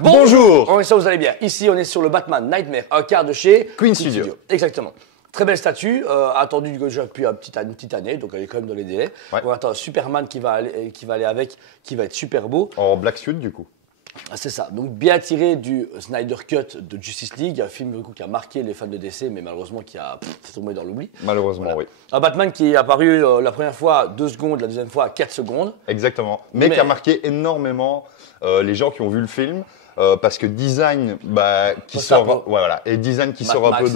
Bonjour. On est ça, vous allez bien. Ici, on est sur le Batman Nightmare, un quart de chez Queen Studio. Exactement. Très belle statue, attendue déjà depuis une petite année, donc elle est quand même dans les délais. Ouais. On attend un Superman qui va aller avec, qui va être super beau. En black suit du coup. Ah, c'est ça, donc bien tiré du Snyder Cut de Justice League, un film du coup, qui a marqué les fans de DC, mais malheureusement qui a tombé dans l'oubli. Malheureusement, Voilà. oui. Un Batman qui est apparu la première fois à 2 secondes, la deuxième fois à 4 secondes. Exactement. Mais qui a marqué énormément les gens qui ont vu le film. Parce que design qui sort, voilà, et design qui sort un peu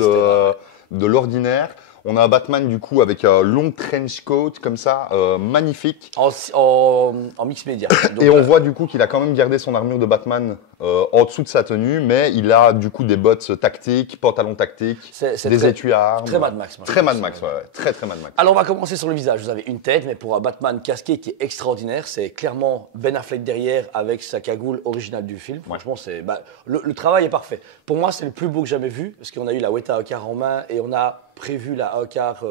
de l'ordinaire. On a un Batman du coup avec un long trench coat comme ça, magnifique. En mix média. Donc, et on voit du coup qu'il a quand même gardé son armure de Batman en dessous de sa tenue, mais il a du coup des bottes tactiques, pantalons tactiques, des étuis à armes. Très Mad Max. Très Mad Max, ouais. Très Mad Max. Alors on va commencer sur le visage. Vous avez une tête, mais pour un Batman casqué qui est extraordinaire, c'est clairement Ben Affleck derrière avec sa cagoule originale du film. Franchement, c'est le travail est parfait. Pour moi, c'est le plus beau que j'ai jamais vu, parce qu'on a eu la Weta A-Car en main et on a prévu la A-Car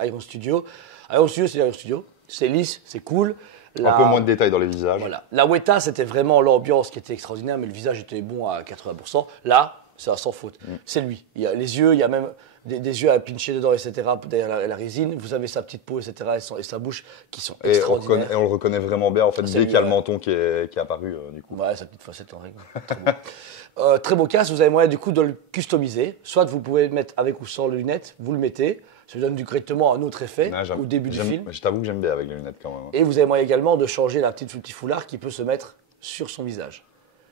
Iron Studio. Iron Studio, c'est l'Iron Studio. C'est lisse, c'est cool. Un peu moins de détails dans les visages. Voilà. La Weta, c'était vraiment l'ambiance qui était extraordinaire, mais le visage était bon à 80%. Là, c'est sans faute. C'est lui. Il y a les yeux, il y a même des yeux à pincher dedans, etc. derrière la résine. Vous avez sa petite peau, etc. et sa bouche qui sont extraordinaires. Et on le reconnaît vraiment bien, en fait, dès qu'il y a le menton qui est apparu, du coup. Ouais, sa petite facette en règle. Très beau. Très beau casque. Vous avez moyen, du coup, de le customiser. Soit vous pouvez le mettre avec ou sans les lunettes. Vous le mettez. Ça vous donne directement un autre effet au début du film. Je t'avoue que j'aime bien avec les lunettes quand même. Et vous avez moyen également de changer le petit foulard qui peut se mettre sur son visage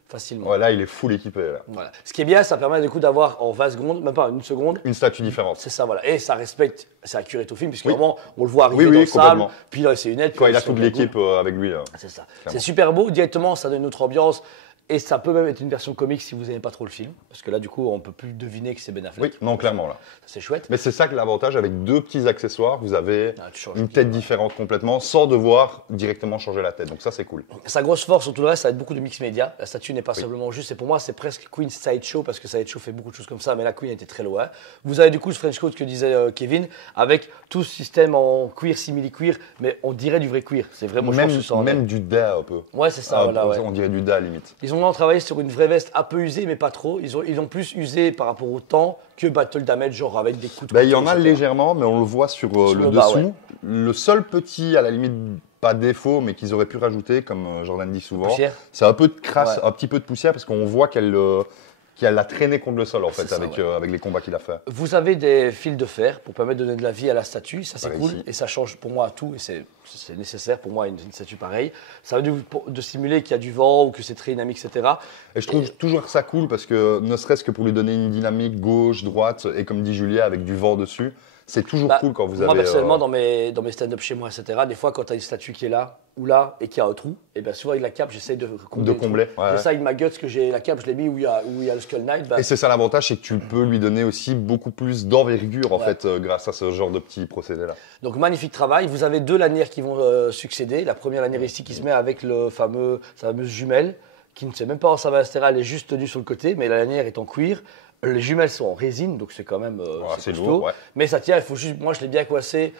facilement. Ouais, là, il est full équipé. Là. Voilà. Ce qui est bien, ça permet du coup d'avoir en 20 secondes, même pas une seconde, une statue différente. C'est ça, voilà. Et ça respecte, c'est accurate au film, puisque vraiment, on le voit arriver dans le sable, puis là, c'est une aide. Quand il a toute l'équipe avec lui. C'est ça. C'est super beau, directement, ça donne une autre ambiance. Et ça peut même être une version comique si vous n'aimez pas trop le film. Parce que là, du coup, on ne peut plus deviner que c'est Ben Affleck. Oui, non, clairement, là. C'est chouette. Mais c'est ça que l'avantage, avec 2 petits accessoires, vous avez une tête différente complètement, sans devoir directement changer la tête. Donc ça, c'est cool. Sa grosse force, sur tout le reste, ça va être beaucoup de mix média. La statue n'est pas simplement juste. Et pour moi, c'est presque Queen Sideshow, parce que Sideshow fait beaucoup de choses comme ça, mais la Queen était très loin. Vous avez du coup ce French coat que disait Kevin, avec tout ce système en cuir, simili-cuir, mais on dirait du vrai cuir. C'est vraiment même du DA un peu. Ouais, c'est ça. Voilà, on dirait du DA limite. Ils ont travaillé sur une vraie veste un peu usée, mais pas trop. Ils ont plus usé par rapport au temps que Battle Damage, genre avec des coups de il y en a légèrement, mais on le voit sur le dessous. Ouais. Le seul petit, à la limite, pas défaut, mais qu'ils auraient pu rajouter, comme Jordan dit souvent, c'est un peu de crasse, un petit peu de poussière, parce qu'on voit qu'elle a traîné contre le sol en fait avec les combats qu'il a fait. Vous avez des fils de fer pour permettre de donner de la vie à la statue, ça c'est cool et ça change pour moi tout et c'est nécessaire pour moi une statue pareille. Ça veut dire de simuler qu'il y a du vent ou que c'est très dynamique, etc. Et je trouve toujours ça cool parce que ne serait-ce que pour lui donner une dynamique gauche, droite et comme dit Julia avec du vent dessus, c'est toujours cool quand vous avez... Moi personnellement dans mes stand-up chez moi, etc. Des fois quand tu as une statue qui est là ou là et qui a un trou, et bien souvent avec la cape j'essaie de combler. C'est ça avec ma guts que j'ai la cape, je l'ai mis où il y a le Skull Knight. Et c'est ça l'avantage, c'est que tu peux lui donner aussi beaucoup plus d'envergure en fait grâce à ce genre de petit procédé là. Donc magnifique travail. Vous avez 2 lanières qui vont succéder. La première lanière ici qui se met avec sa fameuse jumelle qui ne sait même pas en ça va, etc. Elle est juste tenue sur le côté, mais la lanière est en cuir. Les jumelles sont en résine, donc c'est quand même c'est costaud. lourd, Mais ça tient, il faut juste. Moi, je l'ai bien coincé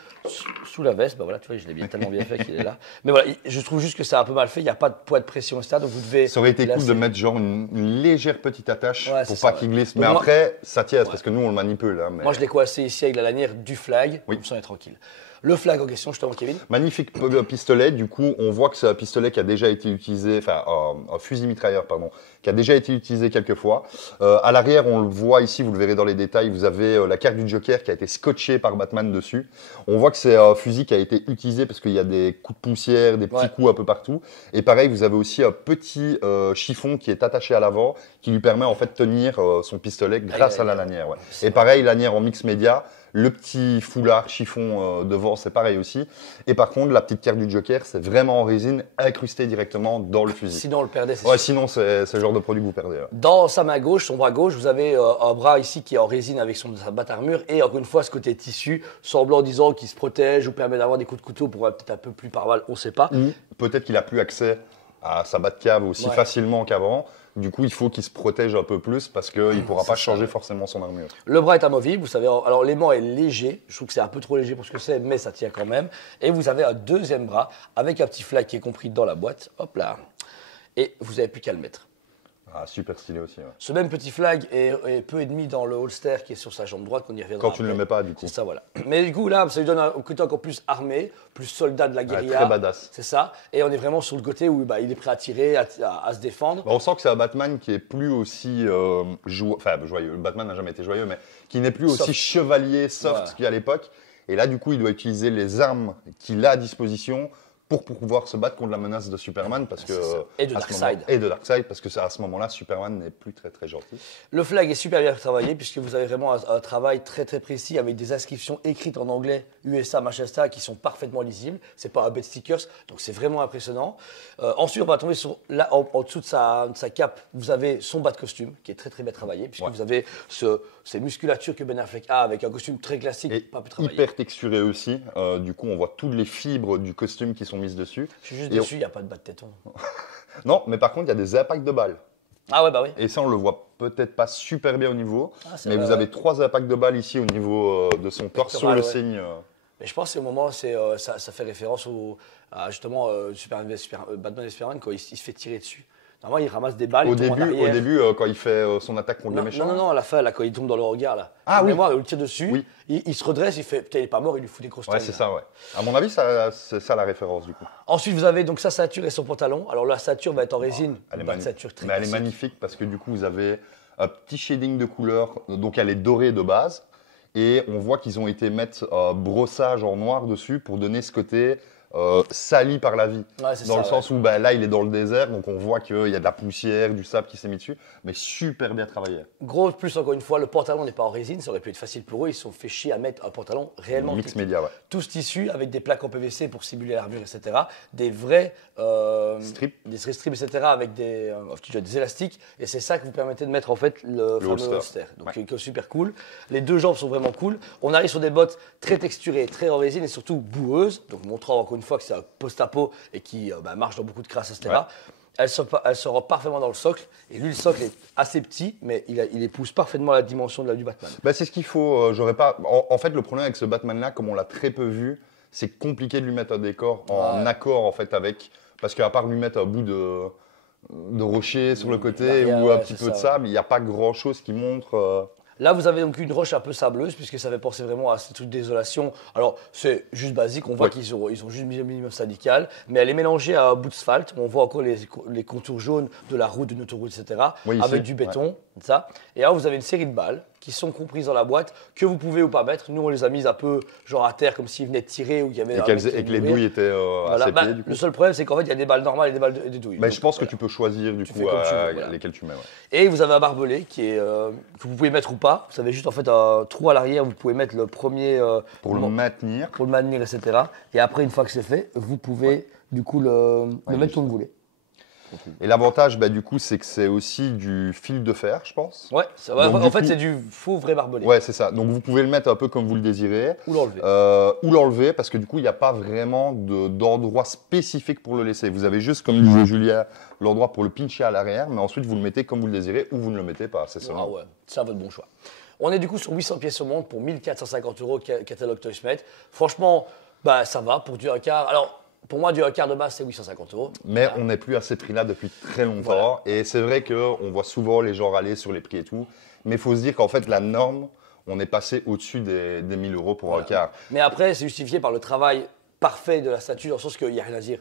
sous la veste. Voilà, tu vois, je l'ai tellement bien fait qu'il est là. Mais voilà, je trouve juste que c'est un peu mal fait. Il n'y a pas de poids de pression, etc. Donc vous devez. Ça aurait été cool de mettre genre une légère petite attache pour pas qu'il glisse. Mais après, ça tient parce que nous, on le manipule. Hein, mais... Moi, je l'ai coincé ici avec la lanière du flag. Comme ça, on est tranquille. Le flag en question, je te rends, Kevin. Magnifique pistolet. Du coup, on voit que c'est un pistolet qui a déjà été utilisé, enfin un fusil mitrailleur, pardon, qui a déjà été utilisé quelques fois. À l'arrière, on le voit ici, vous le verrez dans les détails, vous avez la carte du Joker qui a été scotchée par Batman dessus. On voit que c'est un fusil qui a été utilisé parce qu'il y a des coups de poussière, des petits coups un peu partout. Et pareil, vous avez aussi un petit chiffon qui est attaché à l'avant, qui lui permet en fait de tenir son pistolet grâce à la lanière. Ouais. Et pareil, lanière en mix média. Le petit foulard chiffon devant, c'est pareil aussi. Et par contre, la petite carte du Joker, c'est vraiment en résine, incrustée directement dans le fusil. Sinon, on le perdait, c'est sûr. Sinon, c'est le genre de produit que vous perdez. Ouais. Dans sa main gauche, son bras gauche, vous avez un bras ici qui est en résine avec sa batte armure. Et encore une fois, ce côté tissu, semblant disant qu'il se protège ou permet d'avoir des coups de couteau pour peut-être un peu plus par balle, on ne sait pas. Peut-être qu'il n'a plus accès à sa batte cave aussi facilement qu'avant. Du coup, il faut qu'il se protège un peu plus parce qu'il ne pourra pas changer forcément son armure. Le bras est amovible, vous savez. Alors, l'aimant est léger. Je trouve que c'est un peu trop léger pour ce que c'est, mais ça tient quand même. Et vous avez un deuxième bras avec un petit flag qui est compris dans la boîte. Hop là. Et vous n'avez plus qu'à le mettre. Ah, super stylé aussi. Ouais. Ce même petit flag est peu et demi dans le holster qui est sur sa jambe droite, qu'on y reviendra. Quand tu ne le mets pas, du coup. C'est ça, voilà. Mais du coup, là, ça lui donne un côté encore plus armé, plus soldat de la guérilla. Très badass. C'est ça. Et on est vraiment sur le côté où il est prêt à tirer, à se défendre. On sent que c'est un Batman qui est plus aussi joyeux. Le Batman n'a jamais été joyeux, mais qui n'est plus aussi chevalier, soft qu'à l'époque. Et là, du coup, il doit utiliser les armes qu'il a à disposition pour pouvoir se battre contre la menace de Superman. Parce que, et de Darkseid. Et de Darkseid, parce que à ce moment-là, Superman n'est plus très très gentil. Le flag est super bien travaillé, puisque vous avez vraiment un travail très très précis avec des inscriptions écrites en anglais, USA, Manchester, qui sont parfaitement lisibles. C'est pas un bête stickers, donc c'est vraiment impressionnant. Ensuite, on va tomber sur, là, en dessous de sa cape, vous avez son bas de costume, qui est très très bien travaillé, puisque vous avez ces musculatures que Ben Affleck a, avec un costume très classique, et pas peu travaillé. Hyper texturé aussi. Du coup, on voit toutes les fibres du costume qui sont mises dessus. Je suis juste dessus, il n'y a pas de bas de téton. Non, mais par contre, il y a des impacts de balles. Ah ouais, bah oui. Et ça, on le voit peut-être pas super bien au niveau, mais vrai, vous avez 3 impacts de balles ici au niveau de son torse sur le signe. Mais je pense que c'est au moment, ça fait référence à justement Batman et Superman quand il se fait tirer dessus. Normalement, il ramasse des balles. Au début, quand il fait son attaque contre les méchants. Non, à la fin, là, quand il tombe dans le regard, là. Ah oui. Moi, il tire dessus, il se redresse, il fait, putain, il est pas mort, il lui fout des grosses Ouais, c'est ça, ouais. À mon avis, c'est ça la référence, du coup. Ensuite, vous avez donc sa ceinture et son pantalon. Alors, la ceinture va être en résine. Elle est elle est magnifique parce que du coup, vous avez un petit shading de couleur. Donc, elle est dorée de base. Et on voit qu'ils ont été mettre brossage en noir dessus pour donner ce côté sali par la vie. Ouais, dans le sens où là, il est dans le désert, donc on voit qu'il y a de la poussière, du sable qui s'est mis dessus, mais super bien travaillé. Gros plus, encore une fois, le pantalon n'est pas en résine, ça aurait pu être facile pour eux. Ils se sont fait chier à mettre un pantalon réellement mix média, ouais. Tout ce tissu avec des plaques en PVC pour simuler l'armure, etc. Des vrais strips, etc. avec des élastiques. Et c'est ça que vous permettez de mettre en fait le fameux holster. Donc super cool. Les deux jambes sont vraiment cool. On arrive sur des bottes très texturées, très en résine et surtout boueuses. Donc montrant encore une fois que c'est un post-apo et qui marche dans beaucoup de crasse, etc. Elle se rend parfaitement dans le socle. Et lui, le socle est assez petit, mais il épouse parfaitement la dimension du Batman. C'est ce qu'il faut. En fait, le problème avec ce Batman-là, comme on l'a très peu vu, c'est compliqué de lui mettre un décor en accord en fait avec. Parce qu'à part lui mettre un bout de rocher sur le côté ou un petit peu de sable, il n'y a pas grand-chose qui montre. Là, vous avez donc une roche un peu sableuse, puisque ça fait penser vraiment à ces trucs d'isolation. Alors, c'est juste basique, on voit qu'ils ont juste mis le minimum syndical, mais elle est mélangée à un bout d'asphalte. On voit encore les contours jaunes de la route, d'une autoroute, etc., avec du béton. Ça. Et là, vous avez une série de balles qui sont comprises dans la boîte, que vous pouvez ou pas mettre. Nous, on les a mises un peu genre à terre, comme s'ils venaient de tirer ou qu'il y avait. Et que les douilles étaient à ses pieds, du coup. Le seul problème, c'est qu'en fait, il y a des balles normales et des balles des douilles. Mais donc, je pense que tu peux choisir du coup lesquelles tu mets. Et vous avez un barbelé que vous pouvez mettre ou pas. Vous avez juste en fait un trou à l'arrière, vous pouvez mettre le premier. Pour le maintenir. Pour le maintenir, etc. Et après, une fois que c'est fait, vous pouvez du coup le mettre où vous voulez. Et l'avantage, du coup, c'est que c'est aussi du fil de fer, je pense. Ouais, en fait, c'est du faux vrai barbelé. Ouais, c'est ça. Donc, vous pouvez le mettre un peu comme vous le désirez. Ou l'enlever. Ou l'enlever, parce que du coup, il n'y a pas vraiment d'endroit spécifique pour le laisser. Vous avez juste, comme disait Julia, l'endroit pour le pincher à l'arrière, mais ensuite, vous le mettez comme vous le désirez ou vous ne le mettez pas. C'est ça. Ah ouais, c'est à votre bon choix. On est du coup sur 800 pièces au monde pour 1450 € catalogue ToysMate. Franchement, ça va pour du 1/4. Alors, pour moi, du 1/4 de base, c'est 850 €. Mais on n'est plus à ces prix-là depuis très longtemps. Voilà. Et c'est vrai qu'on voit souvent les gens râler sur les prix et tout. Mais il faut se dire qu'en fait, la norme, on est passé au-dessus des 1000 € pour 1/4. Mais après, c'est justifié par le travail parfait de la statue, dans le sens qu'il n'y a rien à dire.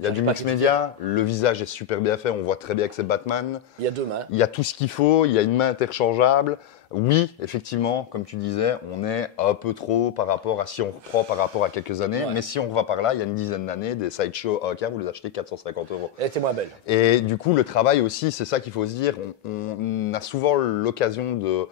Il y a du mix média, le visage est super bien fait, on voit très bien que c'est Batman. Il y a 2 mains. Il y a tout ce qu'il faut, il y a une main interchangeable. Oui, effectivement, comme tu disais, on est un peu trop par rapport à si on reprend par rapport à quelques années. Mais si on va par là, il y a une dizaine d'années, des sideshows AK, vous les achetez 450 €. Elle était moins belle. Et du coup, le travail aussi, c'est ça qu'il faut se dire. On a souvent l'occasion de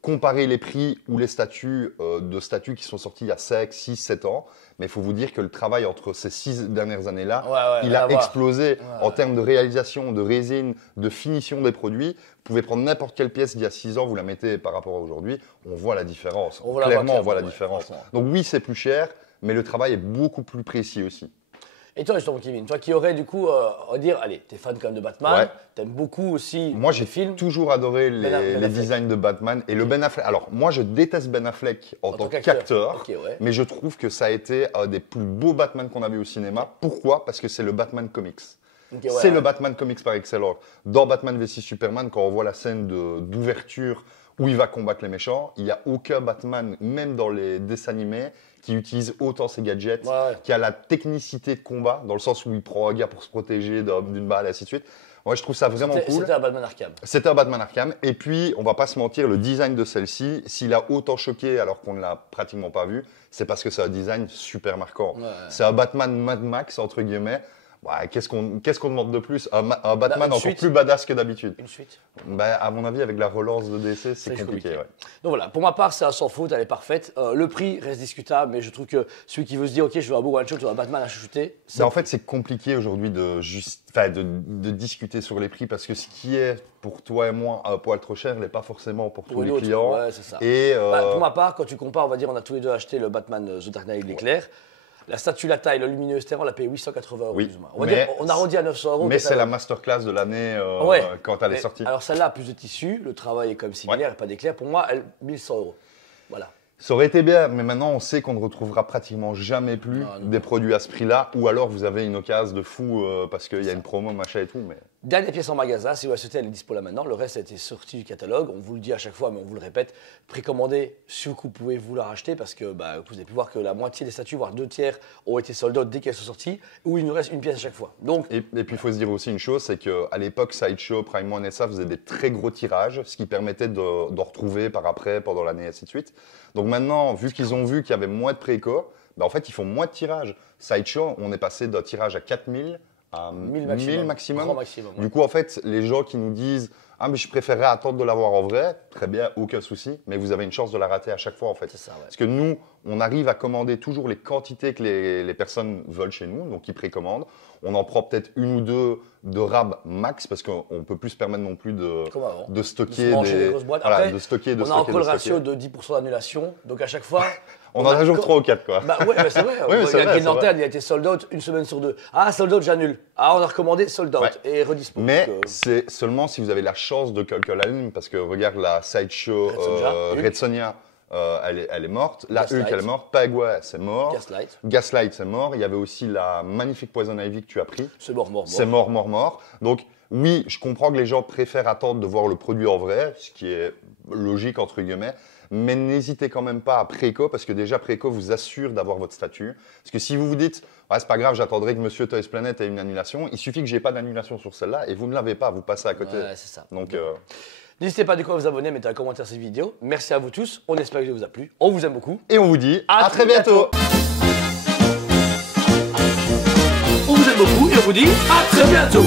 comparer les prix ou les statuts de statuts qui sont sortis il y a 5, 6, 7 ans. Mais il faut vous dire que le travail entre ces 6 dernières années-là, il a explosé en termes de réalisation, de résine, de finition des produits. Vous pouvez prendre n'importe quelle pièce d'il y a 6 ans, vous la mettez par rapport à aujourd'hui, on voit la différence. Clairement, on voit la différence. Donc oui, c'est plus cher, mais le travail est beaucoup plus précis aussi. Et toi, justement, Kevin, toi qui aurais du coup, on va dire, allez, t'es fan quand même de Batman, t'aimes beaucoup aussi moi, j'ai toujours adoré les designs de Batman et le Ben Affleck. Alors, moi, je déteste Ben Affleck en tant qu'acteur, mais je trouve que ça a été un des plus beaux Batman qu'on a vu au cinéma. Pourquoi ? Parce que c'est le Batman comics. Okay, c'est le Batman Comics par excellence. Dans Batman v6 Superman, quand on voit la scène d'ouverture où il va combattre les méchants, il n'y a aucun Batman, même dans les dessins animés, qui utilise autant ses gadgets, qui a la technicité de combat, dans le sens où il prend un gars pour se protéger d'une balle, et ainsi de suite. Moi, je trouve ça vraiment cool. C'était un Batman Arkham. C'était un Batman Arkham. Et puis, on va pas se mentir, le design de celle-ci, s'il a autant choqué alors qu'on ne l'a pratiquement pas vu, c'est parce que c'est un design super marquant. C'est un Batman Mad Max, entre guillemets. Ouais, qu'est-ce qu'on demande de plus? Un Batman encore plus badass que d'habitude. Une suite? À mon avis, avec la relance de DC, c'est compliqué. Ouais. Donc voilà, pour ma part, c'est un sans faute, elle est parfaite. Le prix reste discutable, mais je trouve que celui qui veut se dire, ok, je veux un beau one-shot, je veux un Batman à chouchouter. En fait, c'est compliqué aujourd'hui de discuter sur les prix parce que ce qui est pour toi et moi un poil trop cher n'est pas forcément pour tous les clients. Ouais, c'est ça. Et pour ma part, quand tu compares, on va dire, on a tous les deux acheté le Batman The Dark Knight de l'éclair. La statue, la taille, le lumineux, etc., on l'a payé 880 €. Oui, plus ou moins. On arrondit à 900 €. Mais c'est la masterclass de l'année quand elle est sortie. Alors celle-là a plus de tissu, le travail est quand même similaire, pas d'éclair. Pour moi, 1100 €. Voilà. Ça aurait été bien, mais maintenant on sait qu'on ne retrouvera pratiquement jamais plus des produits à ce prix-là, ou alors vous avez une occasion de fou parce qu'il y a une promo, machin et tout. Mais... Dernière pièce en magasin, si vous l'achetez, elle est dispo là maintenant. Le reste a été sorti du catalogue. On vous le dit à chaque fois, mais on vous le répète. Précommandez, si vous pouvez vous la racheter, parce que vous avez pu voir que la moitié des statues, voire 2/3, ont été sold out dès qu'elles sont sorties, ou il nous reste une pièce à chaque fois. Donc... Et puis il faut se dire aussi une chose, c'est qu'à l'époque, Sideshow, Prime One et ça faisaient des très gros tirages, ce qui permettait d'en retrouver par après, pendant l'année, et ainsi de suite. Donc maintenant, vu qu'ils ont vu qu'il y avait moins de préco, en fait, ils font moins de tirages. Sideshow, on est passé d'un tirage à 4000 à 1000 maximum. Du coup, en fait, les gens qui nous disent « Ah, mais je préférerais attendre de l'avoir en vrai », très bien, aucun souci, mais vous avez une chance de la rater à chaque fois, en fait. C'est ça, ouais. Parce que nous, on arrive à commander toujours les quantités que les personnes veulent chez nous, donc ils précommandent. On en prend peut-être une ou deux de rab max, parce qu'on ne peut plus se permettre non plus de stocker des grosses boîtes. Après, de stocker, on a encore le ratio de 10% d'annulation, donc à chaque fois... on en a toujours 3 ou 4, quoi. Ouais, c'est vrai. Green Lantern, il a été sold out une semaine sur deux. Ah, sold out, j'annule. Ah, on a recommandé, sold out. Et redispo. Mais c'est seulement si vous avez la chance de quelqu'un l'allume, parce que regarde la Sideshow Red Sonja, elle est morte. La Hulk, elle est morte. Pagua, c'est mort. Gaslight, c'est mort. Il y avait aussi la magnifique Poison Ivy que tu as pris. C'est mort. C'est mort. Donc, oui, je comprends que les gens préfèrent attendre de voir le produit en vrai, ce qui est logique, entre guillemets. Mais n'hésitez quand même pas à préco, parce que déjà, préco vous assure d'avoir votre statut. Parce que si vous vous dites, ouais, c'est pas grave, j'attendrai que Monsieur Toys Planet ait une annulation, il suffit que j'ai pas d'annulation sur celle-là et vous ne l'avez pas, vous passez à côté. Ouais, c'est ça. Donc, n'hésitez pas du coup à vous abonner, mettez un commentaire sur cette vidéo. Merci à vous tous, on espère que ça vous a plu. On vous aime beaucoup. Et on vous dit à très bientôt. On vous aime beaucoup et on vous dit à très bientôt.